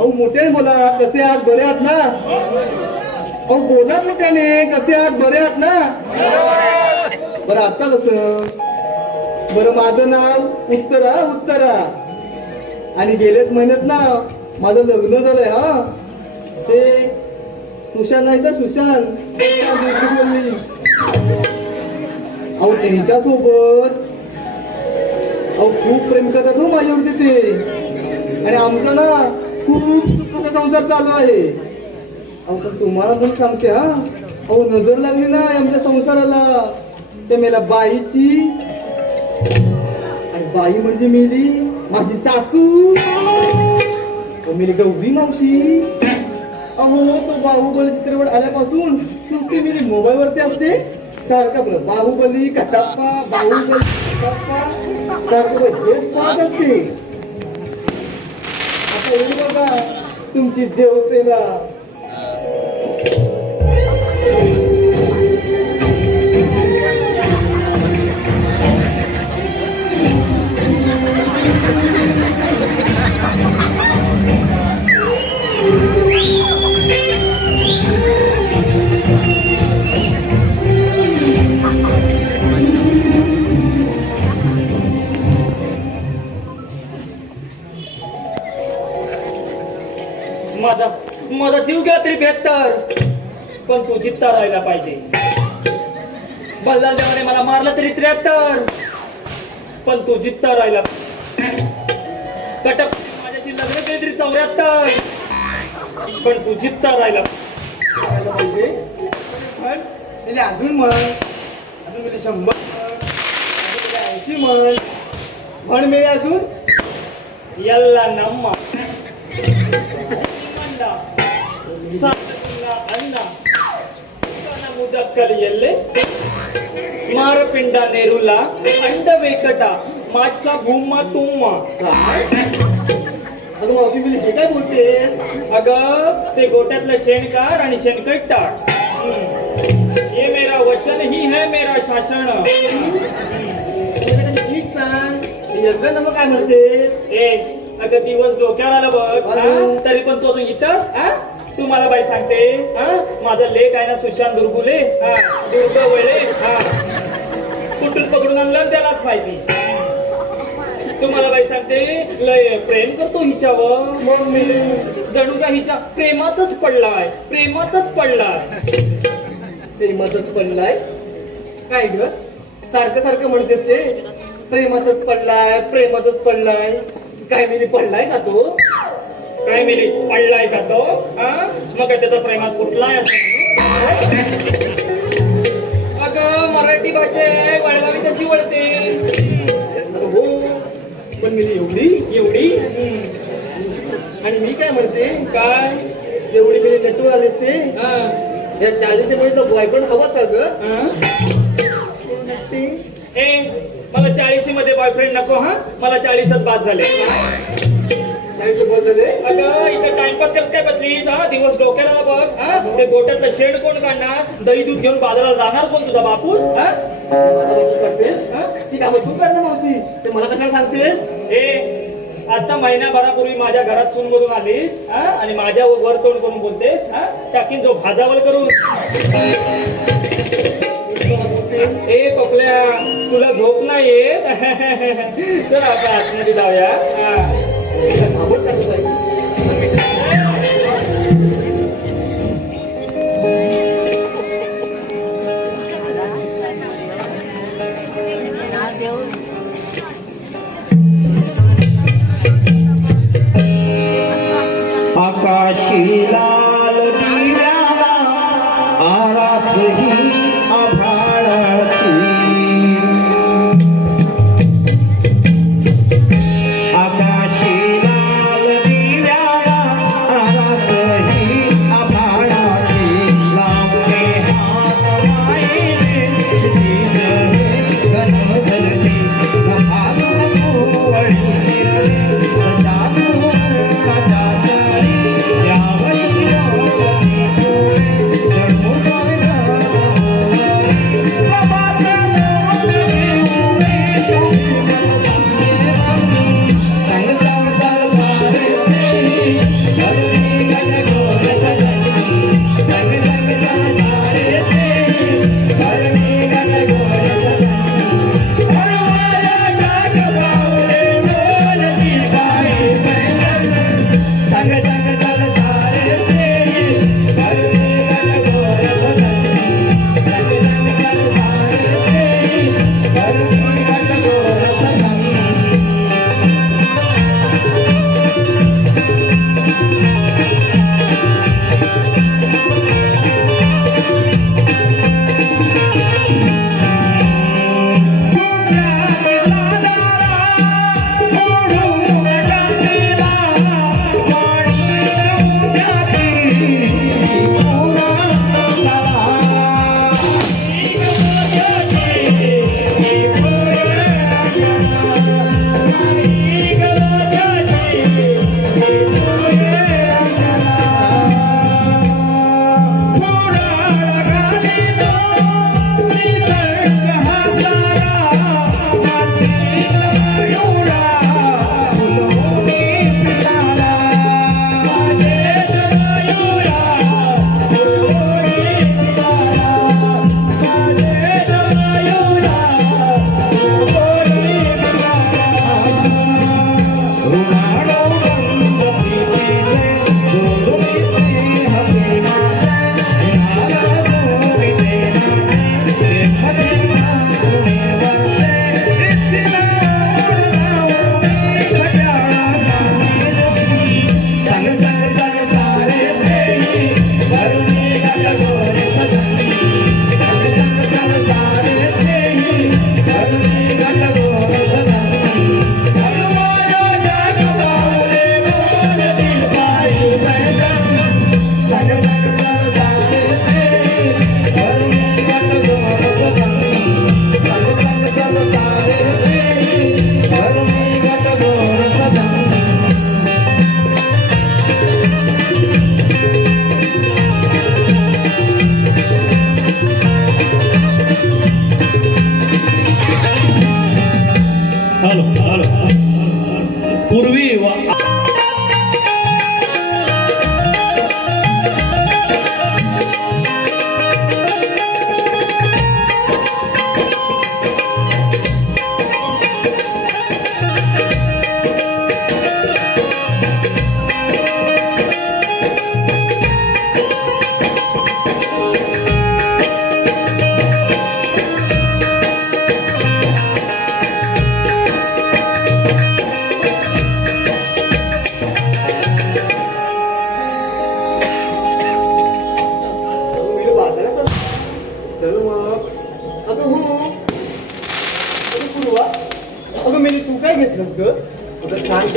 अहो मोठ्याने बोला, कसे आहात, बरे आहात ना? अहो बोला मोठ्याने, कसे आहात, बरे आहात ना? बरं आता कसं? बरं माझं नाव उत्तरा उत्तरा आणि गेल्याच महिन्यात ना माझं लग्न झालंय. हा ते सुशांत नाही तर सुशांत अहो त्यांच्या सोबत अहो खूप प्रेम करतात हो माझ्यावरती ते. आणि आमचा ना खूप सुखाचा संसार चालू आहे. अहो पण तुम्हाला पण सांगते हा, अहो नजर लागली ना आमच्या संसाराला ते मेला बाईची. आणि बाई म्हणजे मेली माझी सासू, मेली गौरी मावशी. अहो तो बाहुबली चित्रपट आल्यापासून नुसती मेरी मोबाईल वरती असते सारखं आपलं बाहुबली कटप्पा बाहुबली कटप्पा सारखं हेच पाहत असते. आता येईल बघा तुमची देवसेना. माझा जीव घ्या तरी बेहत्तर, पण तू जित्ता राहायला पाहिजे. बल्लाल देवाने मला मारलं तरी 73, पण तू जित्ता राहायला. कटक माझ्याशी लग्न केले तरी 74, पण तू जित्ता राहायला पाहिजे. पण अजून म्हण, अजून म्हणजे 100 म्हण, 80 म्हण मी अजून यल्ला नम्मा अण्णा मुदक्कल येल्ले मारपिंडा नेरुला अंड वेकटा माच्या भूमा तुम्हा. अगं मावशी मी हे काय बोलते? अगं ते गोट्यातलं शेणकार आणि शेणकट टाक. ये मेरा वचन ही है मेरा शासन. ठीक सांग, यज्ञ मग काय म्हणते? ए अगं दिवस डोक्यावर आला बघ, तरी पण तो इथं तू मला बाई सांगते माझा लेख आहे ना सुशांत दुर्गुले दुर्गवळे कुठून पकडून आणलं त्यालाच माहिती. तू मला बाई सांगते लय प्रेम करतो हिच्यावर. मग मी जणू का हिच्या प्रेमातच पडलाय, प्रेमातच पडलाय. प्रेमातच पडलाय काय ग? सारखं सारखं म्हणतेस ते प्रेमातच पडलाय, प्रेमातच पडलाय. काय मी पडलाय का तो? काय मिली पडलाय का तो? मग काय त्याचा प्रेमात कुठलाय? अगं मराठी भाषा आहे, वळगावी तशी वळते. हो पण मी एवढी एवढी. आणि मी काय म्हणते, काय एवढी मी नटून आले ते या 40 मुळे बॉयफ्रेंड हवा का ग? ए मला 40 मध्ये बॉयफ्रेंड नको. मला 40च बाद झाले. अगं इथं टाइमपास करत काय बसलीस? दिवस डोक्याला बघ. ते गोट्यातलं शेड कोण काढणार? दही दूध घेऊन बाजाराला जाणार कोण? तुझा बापूस. तू कर ना मावशी, ते मला कशाला सांगते? ए आता महिन्याभरापूर्वी माझ्या घरात सून बोलून आली आणि माझ्या वर तोंड करून बोलते टाकीन जो भाजावल करून. ए पपल्या तुला झोप नाही येत? चल आता आतमध्ये जाऊया. आकाशी लाल दिव्याला आरास ही आभाळाची. आकाशी लाल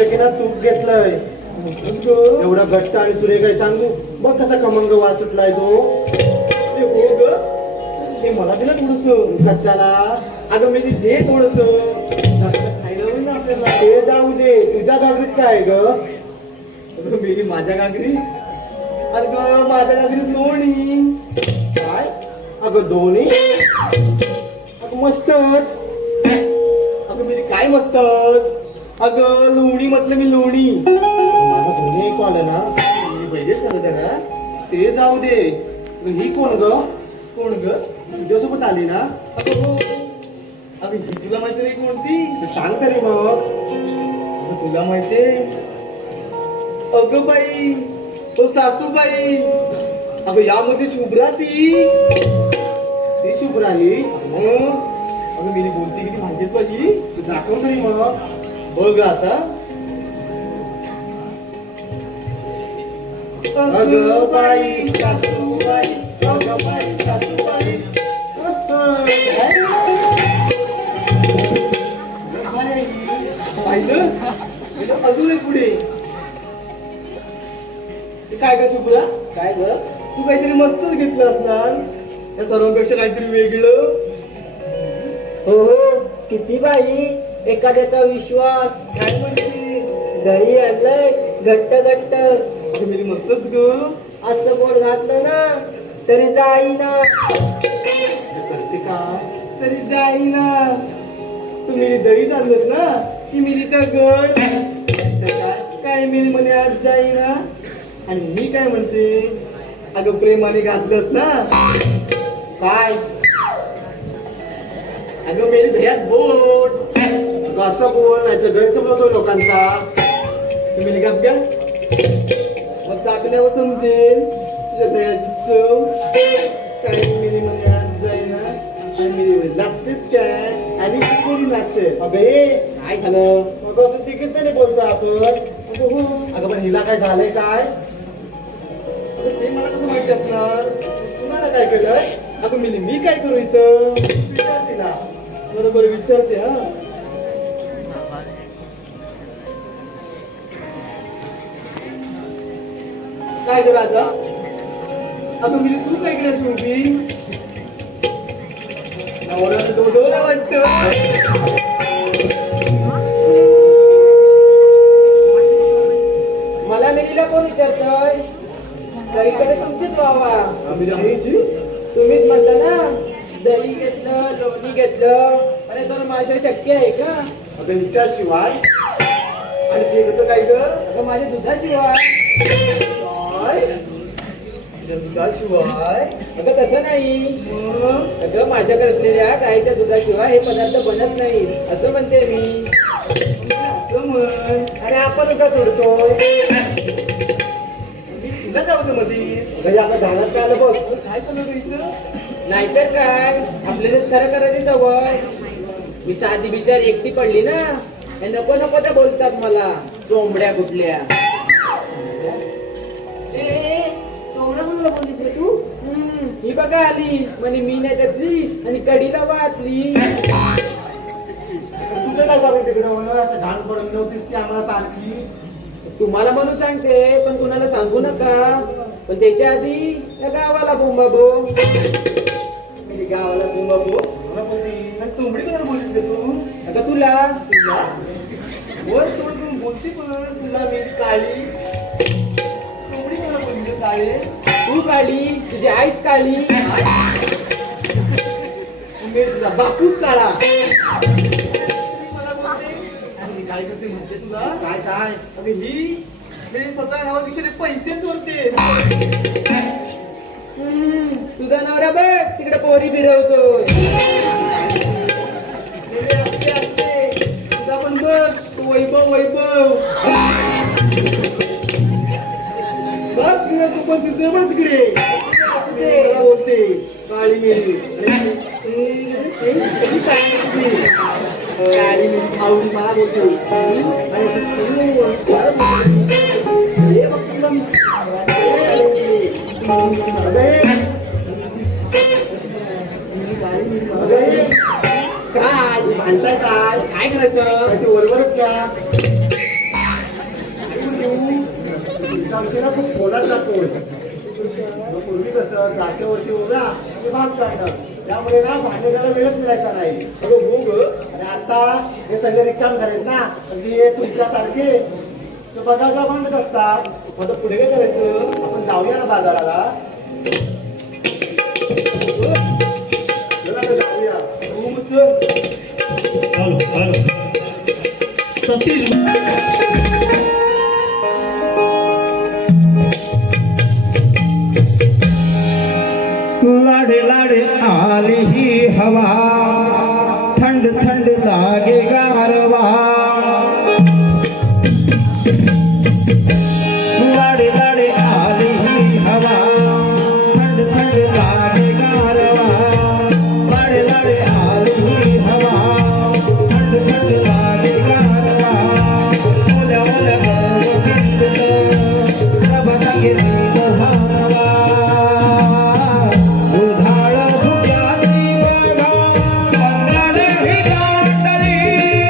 पैकी ना तूप घेतलंय एवढा घट्ट आणि सुरेख काय सांगू बघ कसा खमंग वास सुटलाय तो ते हो ग ते मला दिलं थोडस कशाला अगं मी दे थोडस खायला होईल ना आपल्याला ते जाऊ दे तुझ्या गागरीत काय आहे ग अगं मेली माझ्या गागरी अगं माझ्या गागरी लोणी काय अगं दोन्ही अगं मस्तच अगं मेली काय मस्तच अगं लोणी म्हटलं मी लोणी माझा दोन्ही ऐकू आलं ना मी पाहिजेच ना त्याला ते जाऊ दे ही कोण ग कोण ग तुझ्यासोबत आली ना अगं हो अगं ही तुला माहिती नाही कोणती तू सांग तरी मग अगं तुला माहितीये अगं बाई ओ सासूबाई अगं यामध्ये शुभ्रा ती शुभ राहिली अगं मी बोलते किती माहितीच पाहिजे तू दाखव तरी मग बघ आता अगं बाई सासूबाई अगं बाई सासूबाई पाहिलं अजून एक पुढे हे काय ग शुभ्रा काय ग तू काहीतरी मस्तच घेतलं असणार त्या सर्वांपेक्षा काहीतरी वेगळं हो हो किती बाई एखाद्याचा विश्वास काय म्हणते दही आणलंय घट्ट घट्ट अगं मेरी मस्तच ग असं बोट घातलं ना तरी जाईना करते का तरी जाईना तू मेरी दही चालत ना ती मेरी दगड काय मेरी म्हणे आज जाईना आणि मी काय म्हणते अगं प्रेमाने घातलंच ना काय अगं मेरी दह्यात बोट तू असं बोल नाही तर गैरसमज होतो लोकांचा तुम्ही निघात घ्या मग टाकल्यावर समजेल तुझ्या दह्याची चव काय मेरी म्हणे आज जाईना आणि मेरी म्हणे लागतेच काय आणि कोणी लागते अबे काय झालं मग असं चुकीचं नाही बोलतो आपण अगं हो अगं पण हिला काय झालंय काय अगं ते मला कसं माहिती असणार तुम्हाला काय केलंय अगं मी काय करू इथं विचार तिला बरोबर विचारते हा काय ग राजा अगं मी तू काय केलं उभी नवऱ्याला दोडोला वाटत मला मेलीला कोण विचारतोय सगळीकडे तुमचीच वावा आम्ही राहायची तुम्हीच म्हणता ना दही घेतलं लोणी घेतलं अरे तर माझ्या शक्य आहे का अगं हिच्याशिवाय आणि ते कसं काय ग अगं माझ्या दुधाशिवाय काय दुधाशिवाय अगं तसं नाही मग अगं माझ्याकडे असलेल्या गाईच्या दुधाशिवाय हे पदार्थ बनत नाही असं म्हणते मी असं म्हण अरे आपण का सोडतोय मी तुला काय होतं मध्ये घरी आपल्या धानात काय आलं बघ काय चालू इथं नाहीतर काय आपल्याला खरं करायची सवय मी साधी बिचार एकटी पडली ना हे नको नको ते बोलतात मला चोंबड्या कुठल्या चौघाला बोललीस रे तू ही बघा आली म्हणे मी नाही त्यातली आणि कडीला वाचली तुझं काय झालं तिकडं म्हणलं असं घाण पडत नव्हतीस ती आम्हाला सारखी तुम्हाला म्हणून सांगते पण कुणाला सांगू नका पण त्याच्या आधी या गावाला बोंबाबो मी गावाला तू बाबू आणि तुंबडी कोणाला बोललीस रे तू अगं तुला तुला वर तोडून बोलती पण तुला मी काळी तुंबडी कोणाला बोलली काळे तू काढली तुझी आईस काढली मी तुझा बापूस काळा मला बोलते आणि मी काय करते म्हणते तुला काय काय अगं ही मी स्वतः नावापेक्षा पैसे चोरते तुझा नवरा बघ तिकडे पोरी फिरवतो मेरे असते असते तुझा पण बघ तू वैभव बस ना तू पण तिथे बस तिकडे मला बोलते काळी मेली काळी मेली खाऊन मला बोलते हे बघ तुला मी काय भांडताय काय काय करायचं काय ते वरवरच का विषय खूप खोलात जातोय पूर्वी कसं गाठ्यावरती उभा आणि भाग काढणं त्यामुळे ना भांडणाला वेळच मिळायचा नाही अगं हो ग आणि आता हे सगळे रिकाम झालेत ना अगदी हे तुमच्यासारखे तर बघा भांडत असतात आता पुढे काय करायचं आपण जाऊया ना बाजाराला चला तर जाऊया तू चल. हॅलो हॅलो सतीश लाडे लाडे आली ही हवा थंड थंड लागे गारवा लाडे लाडे आली ही हवा थंड थंड लागे गारवा लाडे लाडे आली ही हवा थंड थंड लागे गारवा ओल्या ओल्या बिंदत प्रभा सांगे भावा उधाळ धुक्याची बघा स्वर्गाने ही दांडली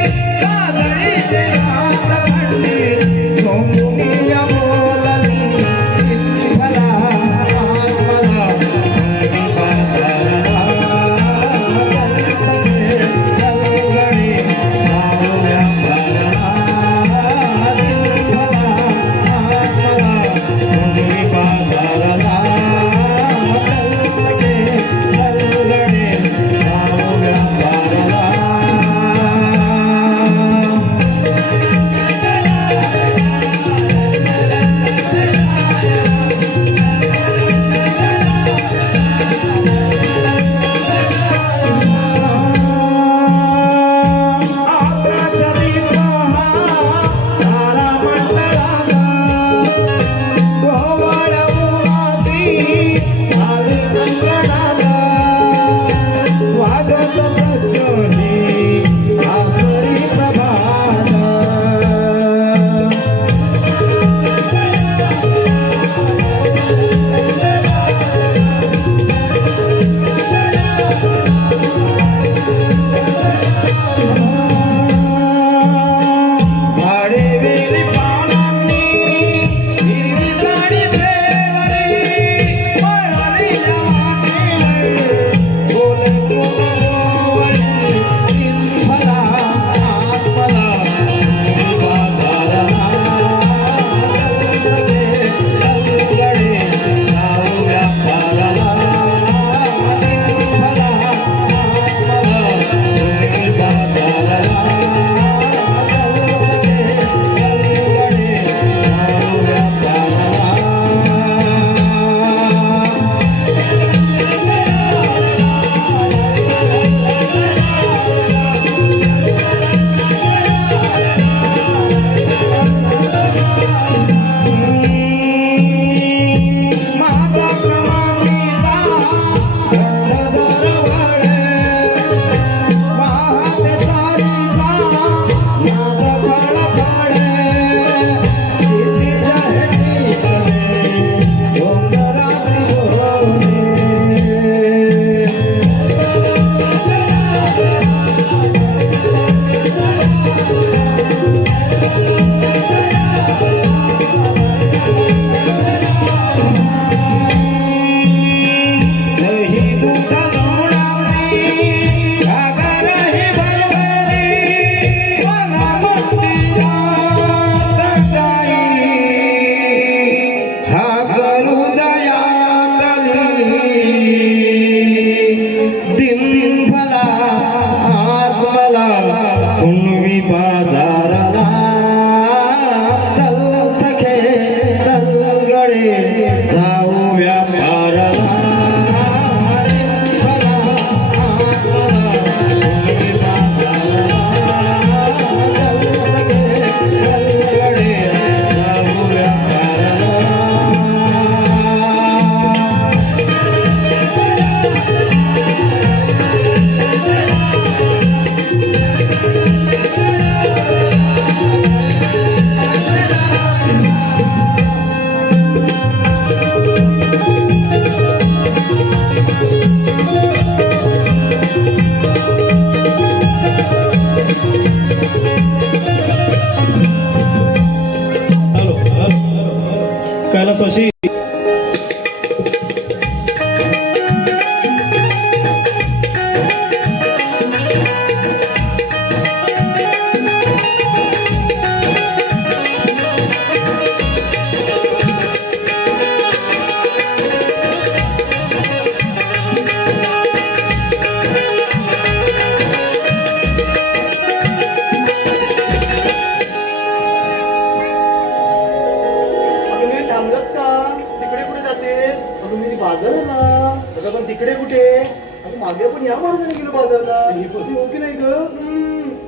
अगं पण तिकडे कुठे अगं मागे पण या मार्गाने गेलो बाजारला ही पोती हो की नाही ग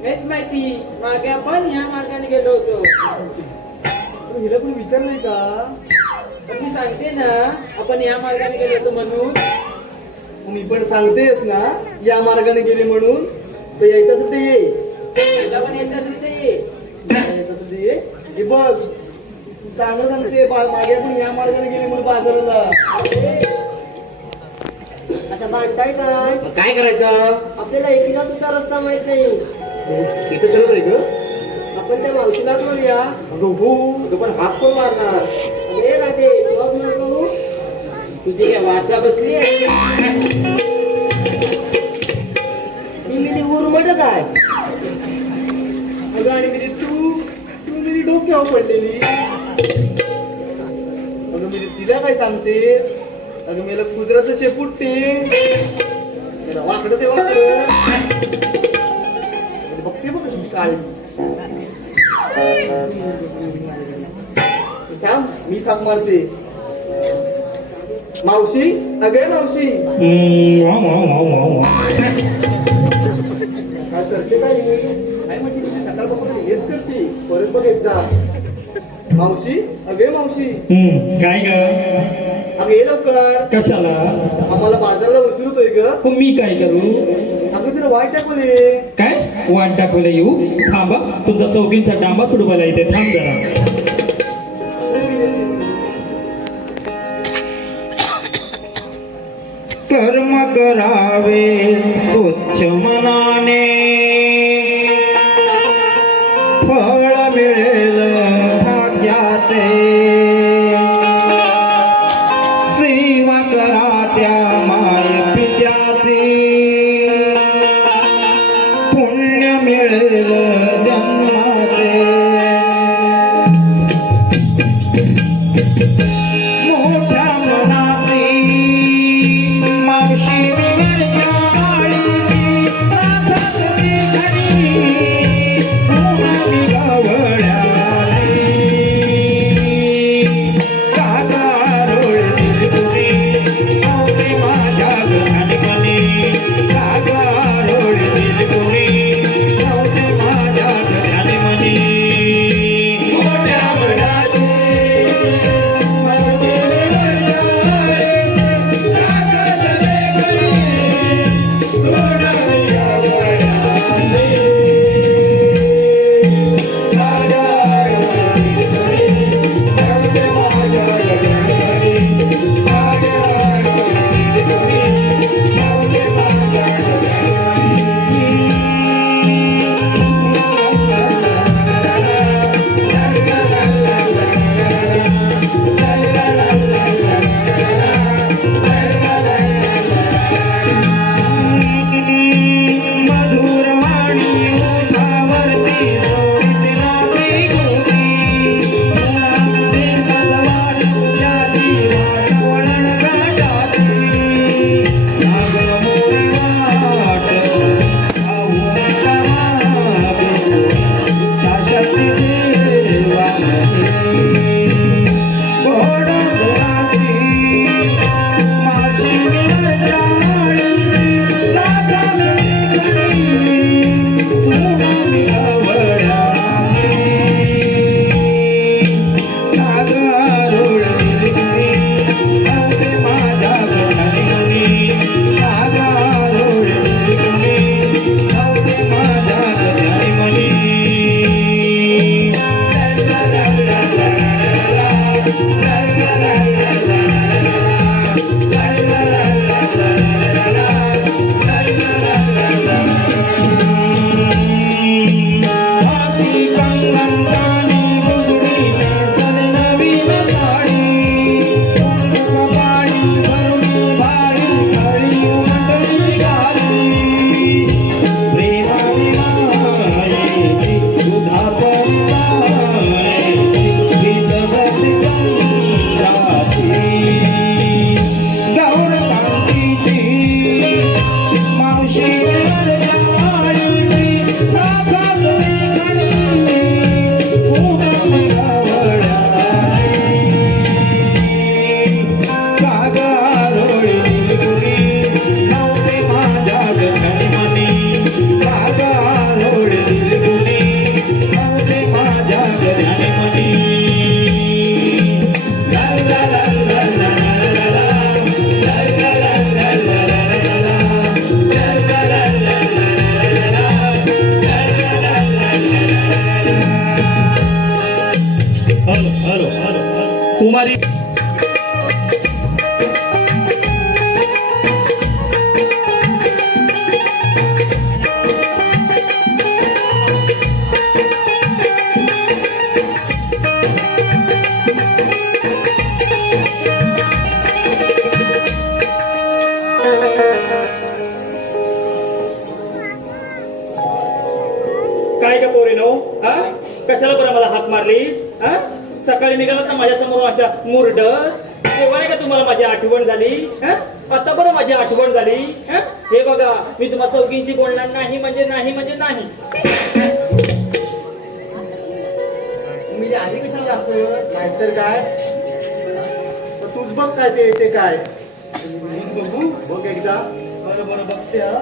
हेच माहिती मागे आपण ह्या मार्गाने गेलो होतो. पण हिला पण विचारलंय का पण ती सांगते ना आपण या मार्गाने गेलो होतो म्हणून. मी पण सांगतेस ना या मार्गाने गेले म्हणून तर यायचं असेल ते ये तुला पण येत असेल ते ये. यायचं असेल ते ये हे बघ तू चांगलं सांगते मागे पण या मार्गाने गेले म्हणून बाजाराला आता बांधताय काय काय करायचं आपल्याला एकीला सुद्धा रस्ता माहित नाही. तिथे करत आहे ग आपण त्या मावशीला करूया. अगं हो अगं पण हात पण मारणार अरे राधे तुला तुला करू तुझी काय वाचा बसली आहे? मी उरमटच आहे. अगं आणि मी तू मी डोक्यावर पडलेली अगं मी तिला काय सांगते अगं मला कुदराचं शेपूट ते वाकडं ते वाकडं बघते बघ काळ थांब मी थांब मारते मावशी अगं मावशी काय करते काय काय म्हणजे तुझी सकाळपासून हेच करते परत बघ एकदा मावशी अगे मावशी काय ग अगं ये लवकर कशाला आम्हाला बाजारला उशीर होतोय ग मी काय करू अगं तुला वाईट टाकवले काय वाट दाखवायला येऊ थांबा तुमचा चौकींचा डांबा चुडवायला येते थांब जरा कर्म करावे स्वच्छ मनाने फळ मिळेल भाग्याचे सेवा करा त्या माय पित्याचे पुण्य मिळेल जन्माचे मोठ्या मनाची मावशी विवरच्या आळीची राधाकरी घरी सोनाली गवळ्याली काका रोळी तुरी मोठी काय का पोरीनो, हा कशाला बरं मला हात मारली? हा सकाळी निघालात ना माझ्या समोर अशा मुरड, तेव्हा नाही का तुम्हाला माझी आठवण झाली? हा आता बरं माझी आठवण झाली. हा हे बघा, मी तुम्हाला चौकीशी बोलणार नाही म्हणजे नाही म्हणजे नाही. तुम्ही ते आधी कशाला जातं? नाहीतर काय, तर तूच बघ काय ते येते काय. बघू. बघ एकदा. बरं बरं बघते हा.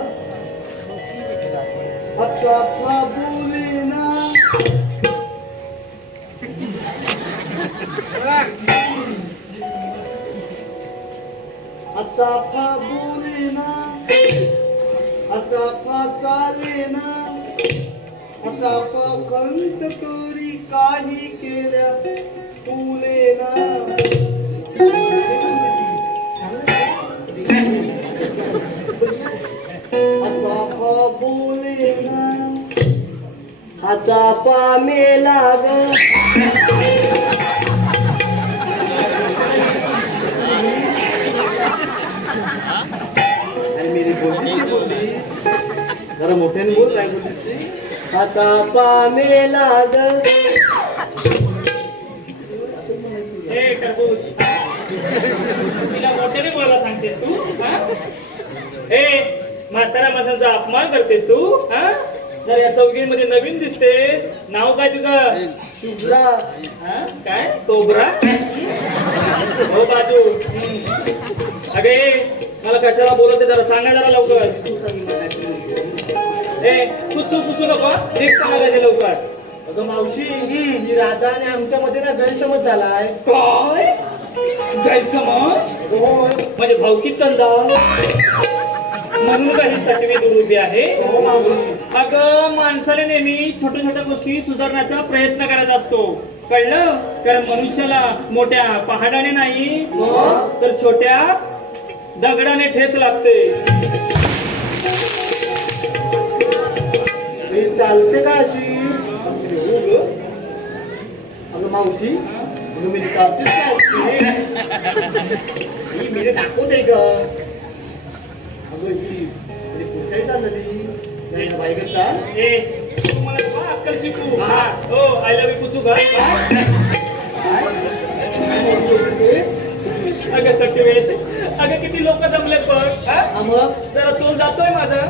आता बोलेना. आता बोलेना. आता चालेना. आता खंत करी काही केल्या फुलेना. आता बोलेना. आता पामेला ग आणि मेरी बोलली ती बोलली. जरा मोठ्याने बोल काय बोलली. आता पामेला ग हे टरबूज, तिला मोठ्याने बोलायला सांगतेस तू? हा हे म्हातारा माणसांचा अपमान करतेस तू? हा जर या चौकीमध्ये नवीन दिसते, नाव काय तुझं? शुभ्रा. हा काय तोबरा? हो बाजू. अगे मला कशाला बोलवते जरा सांगा जरा लवकर. ए पुसू पुसू नको, नीट सांगायला लवकर. अगं मावशी, ही राधा आणि आमच्यामध्ये ना गैरसमज झालाय. काय गैरसमज? होय. म्हणजे भावकीत धंदा म्हणून काही सटवी दुरुपी आहे. हो मावशी. अगं माणसाने नेहमी छोट्या छोट्या गोष्टी सुधारण्याचा प्रयत्न करायचा असतो, कळलं? कारण मनुष्याला मोठ्या पहाडाने नाही तर छोट्या दगडाने ठेच लागते. ही चालते का अशी? अगं मावशी, तुम्ही चालतेच काय? ही मेरे दाखवते ग. अगं ही म्हणजे कुठेही चालली नाही बाईकचा. ए तू मला बा अक्कल शिकू. हा हो आय लव्ह यू पुचू घर. अगं सख्य वेळेस, अगं किती लोक जमले बघ. हा मग जरा तोल जातोय माझा.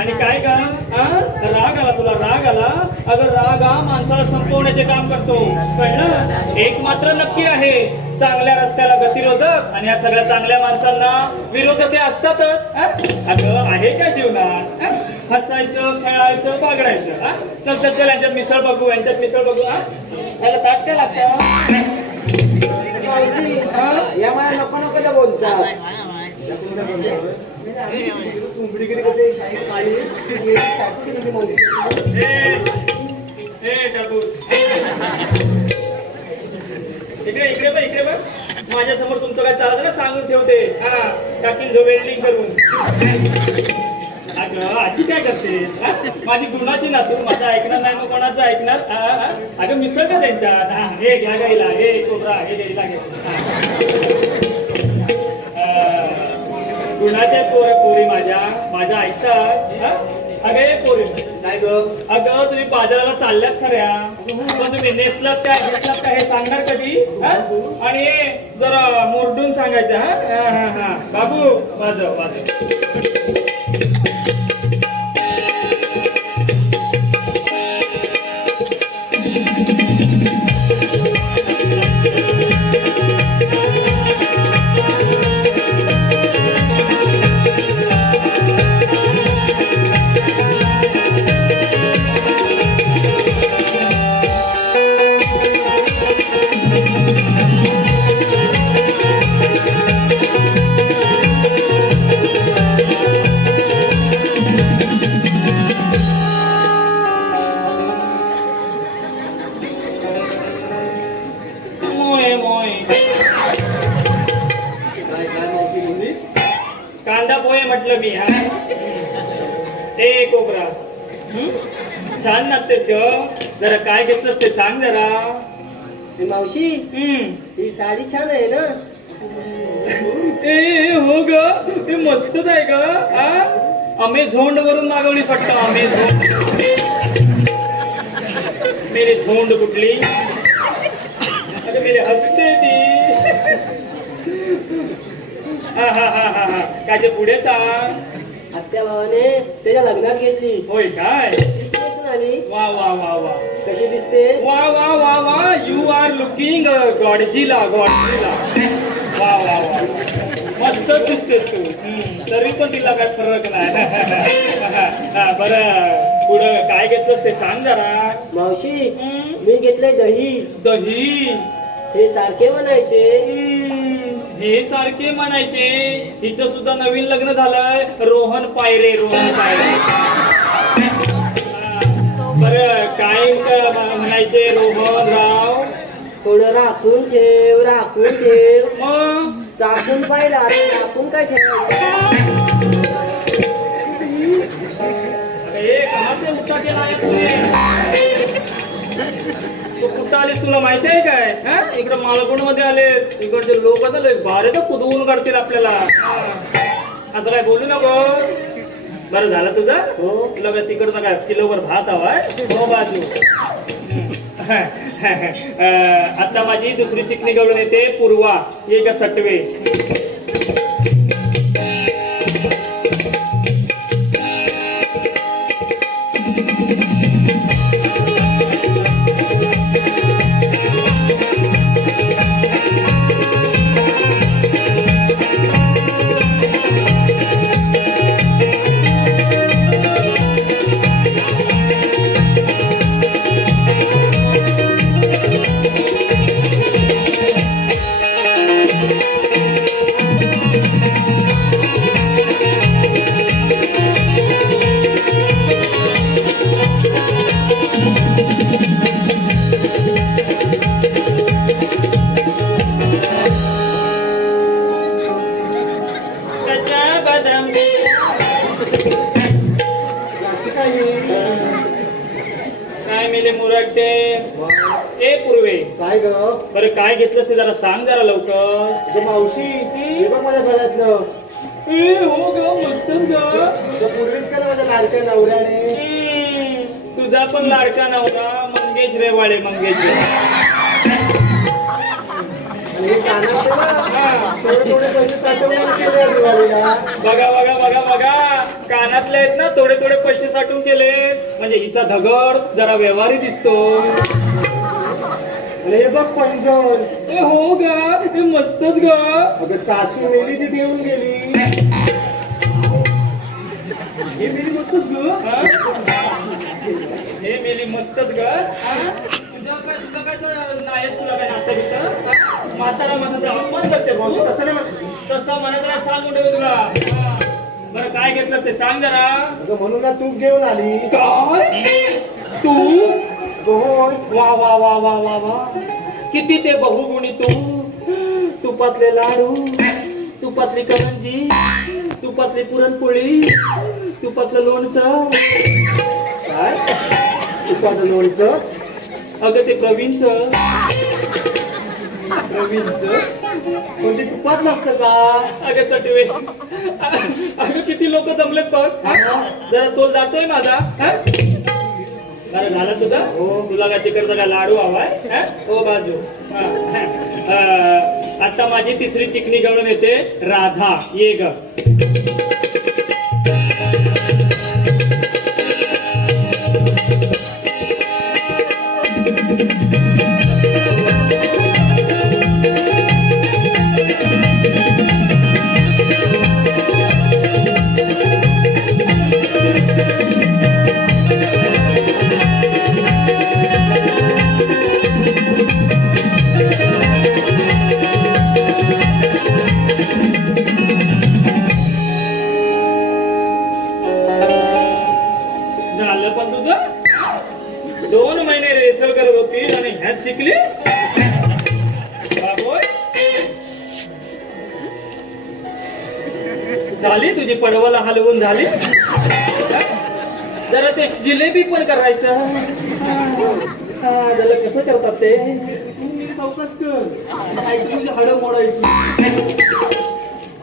आणि काय का राग आला तुला, राग आला? अगं राग हा माणसाला संपवण्याचे काम करतो, कळलं? एक मात्र नक्की आहे, चांगल्या रस्त्याला गतिरोधक आणि या सगळ्या चांगल्या माणसांना विरोधक हे असतातच. अगं आहे काय जीवनात? हसायचं, खेळायचं, बागडायचं. चल चल चल यांच्यात मिसळ बघू, यांच्यात मिसळ बघू. याला ताट काय लागतं? या मला नको नको त्या बोलतात. तुंबडीगिरी कधी काळी इकडे इकडे बघ, इकडे बघ. माझ्या समोर तुमचं काय चालत ना सांगून ठेवते. हा टाकीन जो वेल्डिंग करून. अगं अशी काय करते? माझी गुणाची ना तू, माझं ऐकणार नाही मग कोणाचं ऐकणार? अगं मिसळ का त्यांच्यात? हे घ्या गाईला, हे कोबरा, हे गाईला घे. गुणाच्या पोरी माझ्या ऐकतात. अगं हे पोरी काय ग? अगं तुम्ही बाजाराला चालल्यात खऱ्या, पण तुम्ही नेसलात काय घेतलात का हे सांगणार कधी? आणि जरा मोरडून सांगायचं. हा बाबू वाजव वाजव. कांदा पोहे म्हटलं मी. ए कोबरा, छान लागतेस ग. जरा काय घेतलंस ते सांग जरा. मावशी ही साडी छान आहे ना. ए हो ग ते मस्तच आहे ग. अमेझोंड वरून मागवली फक्त अमेझोंड. मेरी झोंड कुठली अगं मेरी हसते ती. हा काय ते पुढे सांग. आत्या भावाने त्याच्या लग्नात घेतली. होय काय. तिची केस झाली. वा वा वा वा कशी दिसते? वा वा वा वा you are looking Godzilla Godzilla. वा वा वा मस्त दिसते तू. तरी पण तिला काय फरक नाही. बरं पुढं काय घेतलंस ते सांग जरा. मावशी हम्म, मी घेतलंय दही. दही. हे सारखे बनायचे. हे सारखे म्हणायचे. हिचं सुद्धा नवीन लग्न झालंय. रोहन पायरे रोहन पायरे. बरं काय म्हणायचे रोहन राव. थोडं राखून ठेव राखून ठेव. मग चाकून पाहिला अरे राखून काय ठेवायचं? हे कमाचे उठा केला आहे तुम्ही. तू कुठं आलीस तुला माहिती आहे काय. इकडे मालगुण मध्ये आले. इकडचे लोक आता बारे तर कुदवून काढतील आपल्याला. असं काय बोलू नको. बरं झालं तुझं. हो तुला काय तिकडचं काय किलोभर भात हवाय. हो बाजू. आता माझी दुसरी चिकनी गवळून येते पूर्वा. ये का सटवे. अशी काय काय मेले मुरड्डे. ए पूर्वे काय ग? बरं काय घेतलंस ते जरा सांग जरा लवकर. अगं मावशी हे बघ माझ्या गळ्यातलं. ए हो ग मस्तच ग. तर पूर्वीच का माझ्या लाडक्या नवऱ्याने. तुझा पण लाडका नवरा मंगेश रेवाडे मंगेश. आणि हे कानातले ना, थोडे थोडे पैसे साठवून केले या दिवाळीला. बघा बघा बघा बघा कानातले आहेत ना थोडे थोडे पैसे साठवून केले. म्हणजे हिचा धगड जरा व्यवहारी दिसतो. आणि हे बघ पैंजण. ए हो ग हे मस्तच ग. अगं सासू मेली ती ठेवून गेली. हे मेली मस्तच ग. हे मेली मस्तच ग. तुझं काय नाही तुला काय नातं बितं. म्हातारा माझा अपमान करते मावशी तू. तसं नाही म्हण. तसं म्हणत राहा सांगून ठेव तुला. बरं काय घेतलं ते सांग जरा. अगं म्हणून ना तूप घेऊन आली. काय तू. होय. वा वा वा वा वा वा किती ते बहुगुणी तू. तुपातले लाडू, तुपातली करंजी, तुपातली पुरणपोळी, तुपातलं लोणचं. काय तुपाचं लोणचं. अगं ते प्रवीणचं. प्रवीणचं पण ते तुपात लागतं का. अगं सटवे अगं किती लोक जमलेत बघ. जरा तोल जातोय माझा. बरं झालं तुझा. तुला काय तिकडचा काय लाडू हवाय. हो बाजू. आता माझी तिसरी चिकनी गवळून येते राधा. ये ग. झालं पण तुझं. 2 महिने रेसल करत होती आणि ह्यात शिकली. बाबोय झाली तुझी पडवला हलवून झाली. जरा ते जिलेबी पण करायचं. त्याला कसं करतात ते. तू मी चौकस कर. ऐकून हाडं मोडायची.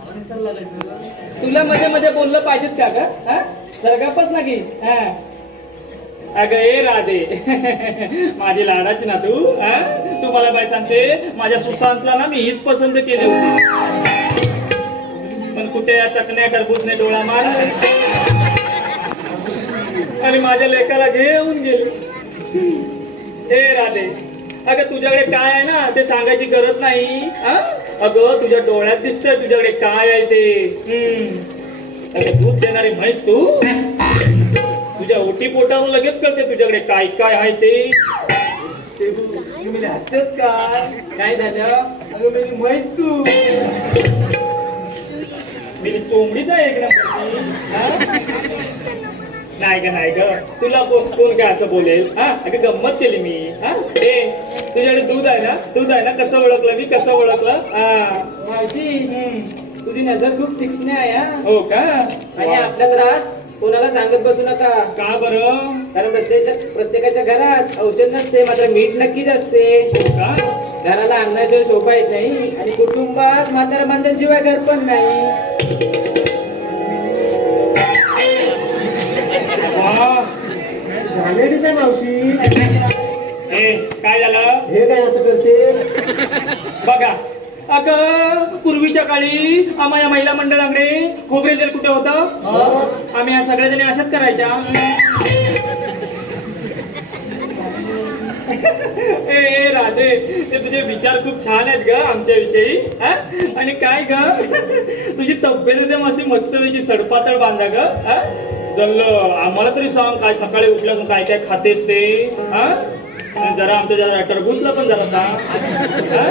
आणि सर लागायचं. तुला मध्ये मध्ये बोललं पाहिजेत का ग? हा? जरा गप्पच ना की हा. अगं ए राधे माझी लाडाची ना तू हा? तू मला काय सांगते माझ्या सुशांतला ना मी हीच पसंत केली होती पण कुठे या चकण्या टरबूजने डोळा मार आणि माझ्या लेकाला घेऊन गेली. ए राधे अगं तुझ्याकडे काय आहे ना ते सांगायची गरज नाही हा? अगं तुझ्या डोळ्यात दिसतंय तुझ्याकडे काय आहे ते. अगं दूध देणारी म्हैस तू तुझ्या ओटी पोटावरून लगेच कळते तुझ्याकडे काय काय आहे ते. तुम्ही हसतेच काय? काय झालं? अगं मेरी म्हैस तू. मी चोंबडीच आहे एक नंबरची. नाही ग नाही ग तुला कोण काय असं बोलेल हा. अगं गंमत केली मी हा. ए तुझ्याकडे दूध आहे ना कसं ओळखलं मी कसं ओळखलं हा. मावशी तुझी नजर खूप तीक्ष्ण आहे हा. हो का आणि आपला त्रास कोणाला सांगत बसू नका. का बरं कारण प्रत्येकाच्या घरात औषध नसते मात्र मीठ नक्कीच असते. का घराला अंगणाशिवाय शोभा येत नाही आणि कुटुंबात म्हाताऱ्या माणसांशिवाय घर पण नाही. वा. घाणेरडीच आहे मावशी. ए काय झालं हे काय असं करते? बघा अगं पूर्वीच्या काळी आम्हा महिला मंडळाकडे खोबरेल तेल कुठे होतं आम्ही या सगळ्या जणी अशाच करायच्या. ए राधे ते तुझे विचार खूप छान आहेत ग आमच्या विषयी हा? आणि काय ग तुझी तब्येत एकदम अशी मस्तपैकी सडपातळ बांधा ग हा? जमलं आम्हाला तरी सांग काय सकाळी उठल्यापासून काय काय खातेस ते हा? जरा आमच्या जरा टरबूजला पण जरा सांग हा?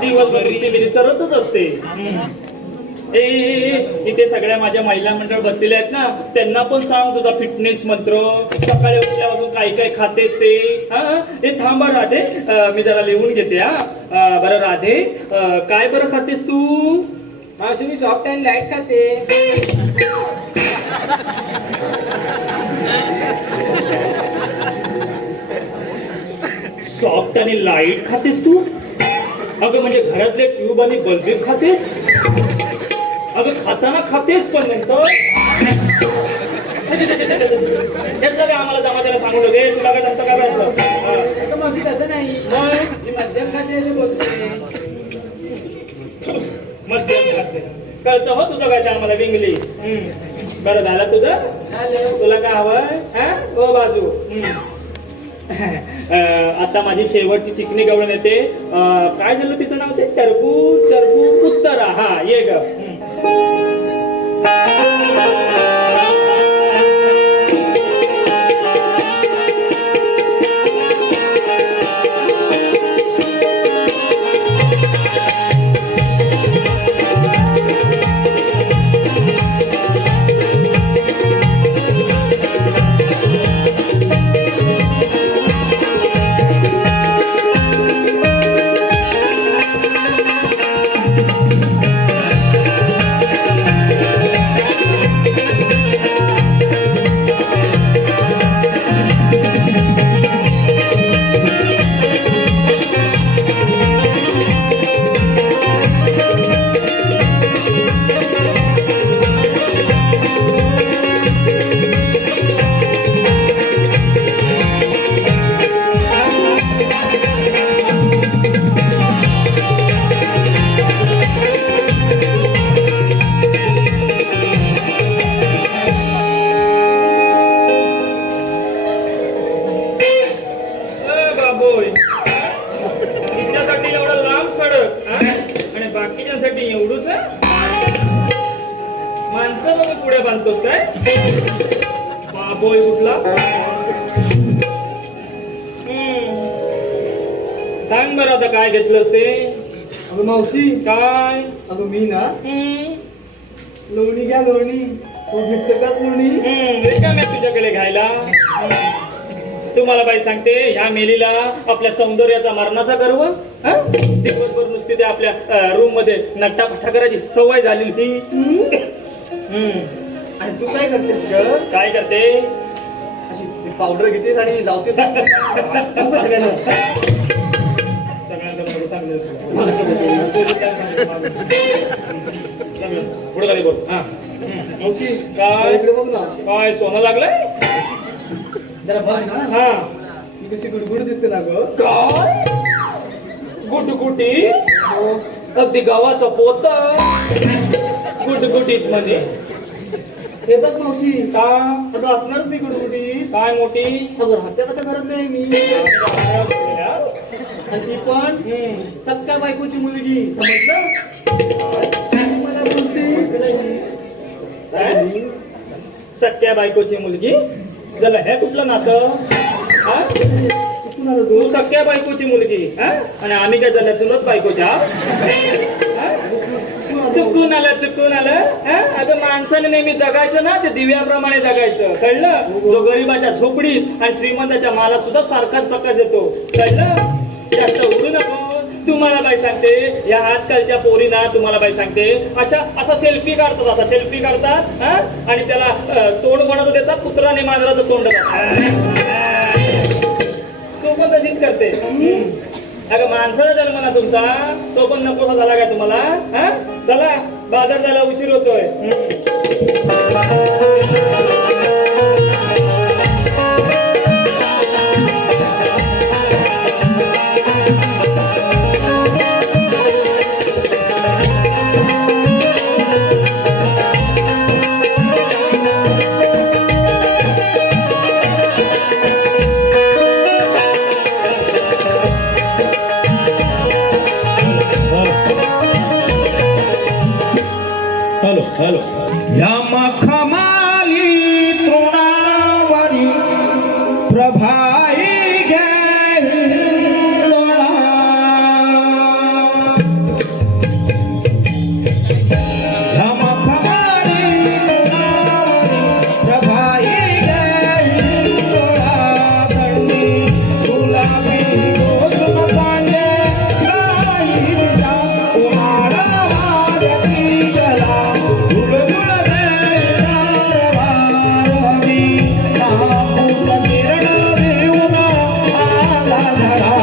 दिवसभर नुसती चरतच असते. ए इथे सगळ्या माझ्या महिला मंडळ बसलेले आहेत ना त्यांना पण सांग तुझा फिटनेस मंत्र सकाळी उठल्यापासून काय काय खातेस ते हा. हे थांबा राधे मी जरा लिहून घेते हा. बरं राधे काय बरं खातेस तू. मावशी मी सॉफ्ट अँड लाईट खाते. सॉफ्ट आणि लाईट खातेस तू. अगं म्हणजे घरातले ट्यूब आणि बल्बीब खातेस. अगं खाताना खातेस पण नंतर आम्हाला जमाच्याला सांगू नये तुला काय नंतर काय पाहिजे. अगं मावशी तसं नाही मी मध्यम खाते असं बोलतोय. मध्यम खाते कळतं हो तुझं काय आम्हाला इंग्लिश. बरं झालं तुझं झालं. तुला काय हवंय हा हो बाजू. आता माझी शेवटची चिकनी गवळण येते काय झालं तिचं नाव ते टरबूज टरबूज उत्तरा हा ये ग. माणसं बघ पुढे बांधतोस काय बाबोय कुठला. सांग बरं आता काय घेतलंस ते. अगं मावशी काय अगं मी ना लोणी घ्या लोणी तो भेटत का लोणी. रिकाम्या तुझ्याकडे घ्यायला. तुम्हाला बाई सांगते ह्या मेलीला आपल्या सौंदर्याचा मरणाचा गर्व दिवसभर नुसती ते आपल्या रूम मध्ये नट्टापट्टा करायची सवय झालेली ती. आणि तू काय करतेस ग. काय करते अशी पावडर घेतेस आणि लावतेस सगळ्यांना. पुढे बोल हा. मावशी काय? इकडे बघ ना काय सोनं लागलंय जरा बघ ना हा ती कशी गुडगुड दिसते ना ग काय गुटगुटी अगदी गव्हाचं पोत गुटगुटीत मध्ये हे बघ मावशी का अगं असणारच मी गुडगुडी काय मोठी अगं राहत्या कशा घरात नाही मी आणि ती पण सक्का बायकोची मुलगी समजलं मला बोलते काय? सख्या बायकोची मुलगी झालं हे कुठलं नातं हा? कुठून आलो तू तू सख्या बायकोची मुलगी हा? आणि आम्ही काय झालं चुलत बायकोच्या हा? चुकून आलं हा? अगं माणसाने नेहमी जगायचं ना ते दिव्याप्रमाणे जगायचं कळलं जो गरीबाच्या झोपडीत आणि श्रीमंताच्या माला सुद्धा सारखाच प्रकाश देतो कळलं जास्त उडू नको तुम्हाला बाई सांगते या आजकालच्या पोरीना तुम्हाला बाई सांगते असा सेल्फी काढतात हा? आणि त्याला तोंड बनवत देतात कुत्रा आणि मांजराचं तोंड तो पण तशीच करते अगं माणसाचा जन्म ना तुमचा तो पण नको झाला काय तुम्हाला हा चला बाजार झाला उशीर होतोय या मखमाली तृणावरी प्रभाई हिंदोळा या मखमाली तृणावरी प्रभाई हिंदोळा दंडी गुलाबी गोजुन सांगे गाईचा उन्हाळा वाजती गला धुळधुळ वेळारवारवी नापूस किरण देऊन आला धरा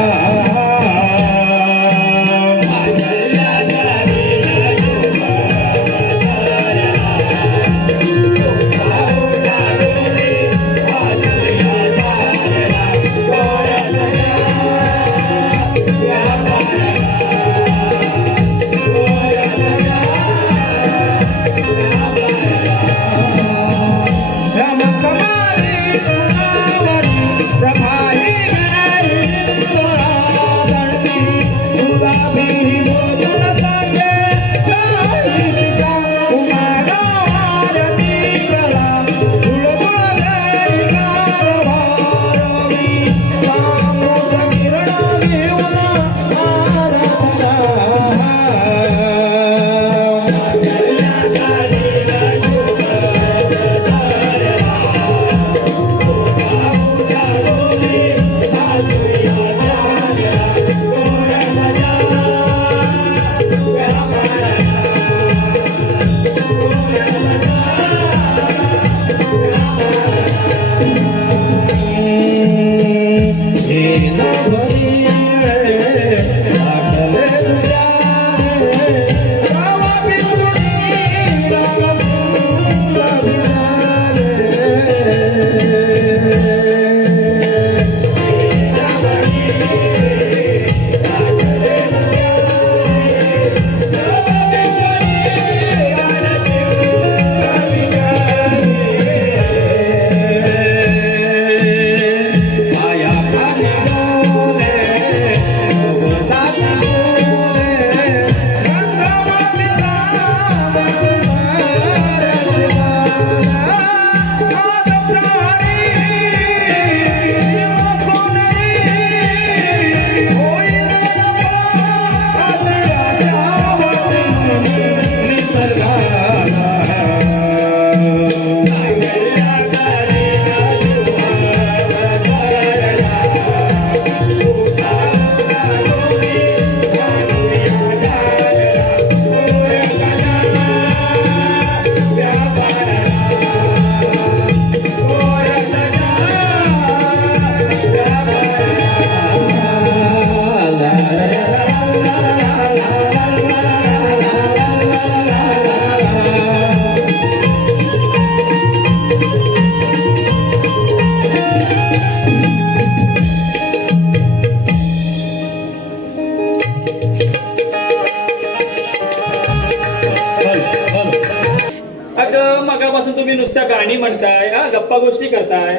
तुम्ही नुसत्या गाणी म्हणताय, गप्पा गोष्टी करताय,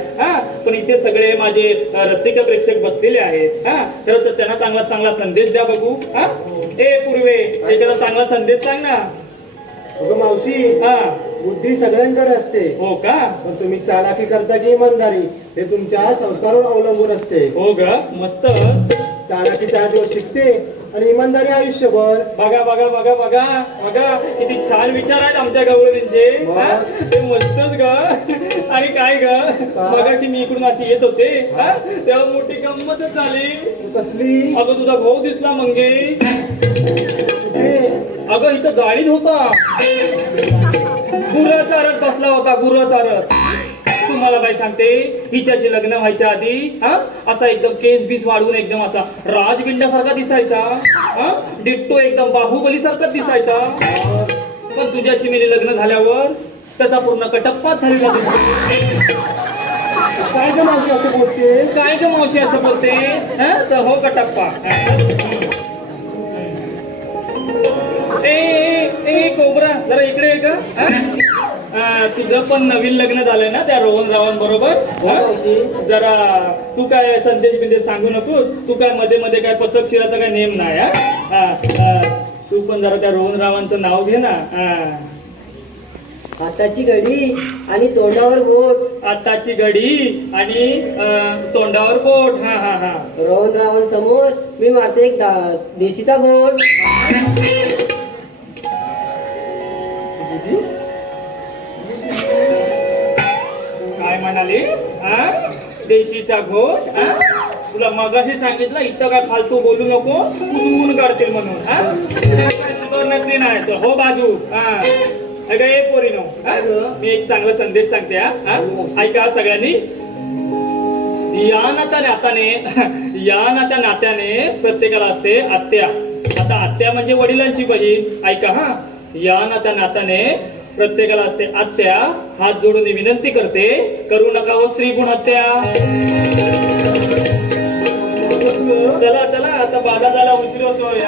पण इथे सगळे माझे रसिक प्रेक्षक बसलेले आहेत. तर त्यांना चांगला चांगला संदेश द्या बघू. ए पूर्वे, एखादा चांगला संदेश सांग ना. अगं मावशी, बुद्धी सगळ्यांकडे असते. हो का? पण तुम्ही चालाकी करता की इमानदारी हे तुमच्या संस्कारावर अवलंबून असते. हो ग, मस्त. चालाकी 4 दिवस शिकते आणि इमानदारी आयुष्यभर. बघा बघा बघा बघा बघा, किती छान विचार आहेत आमच्या गवळणींचे. ते मस्तच ग. आणि काय ग, मगाशी मी इकडून अशी येत होते, तेव्हा मोठी गंमतच झाली. कसली? अगं तुझा भाऊ दिसला मंगेश. अगं इथं जाळीत होता, गुरं चारत बसला होता, गुरं चारत. तुम्हाला काय सांगते, हिच्याशी लग्न व्हायच्या आधी असा एकदम केस बीस वाढवून एकदम असा राजगिंडासारखा दिसायचा, डिट्टो एकदम बाहुबली सारखाच दिसायचा. पण तुझ्याशी मी लग्न झाल्यावर त्याचा पूर्ण कटप्पाच झालेला दिसतो. काय ग मावशी असं बोलते? काय ग मावशी असं बोलते? तर हो कटप्पा. ए कोबरा, जरा इकडे आहे का? तुझं पण नवीन लग्न झालंय ना त्या रोहन रावण बरोबर? जरा तू काय संदेश बिंदेश सांगू नकोस. तू काय मध्ये मध्ये काय पचक शिराचा काय नेम नाही. तू पण जरा त्या रोहन रावांचं नाव घे ना. हाताची घडी आणि तोंडावर बोट. आताची घडी आणि तोंडावर बोट. हा. रोहन रावण समोर मी मारते एक देशीचा घोट. काय म्हणालीस? देशीचा घोट? तुला मगाशी सांगितलं इथं काय फालतू बोलू नको, उचलून काढतील म्हणून. नक्की नाही तर हो बाजू. अगं ए पोरीनो, मी एक चांगला संदेश सांगते. ऐका सगळ्यांनी. या नात्याने प्रत्येकाला असते आत्या. आता आत्या म्हणजे वडिलांची बहीण. ऐका या नात्याने प्रत्येकाला असते आत्या. हात जोडून विनंती करते, करू नका हो स्त्री गुण हत्या. चला चला, आता बाधा झाला, उशीर होतोय.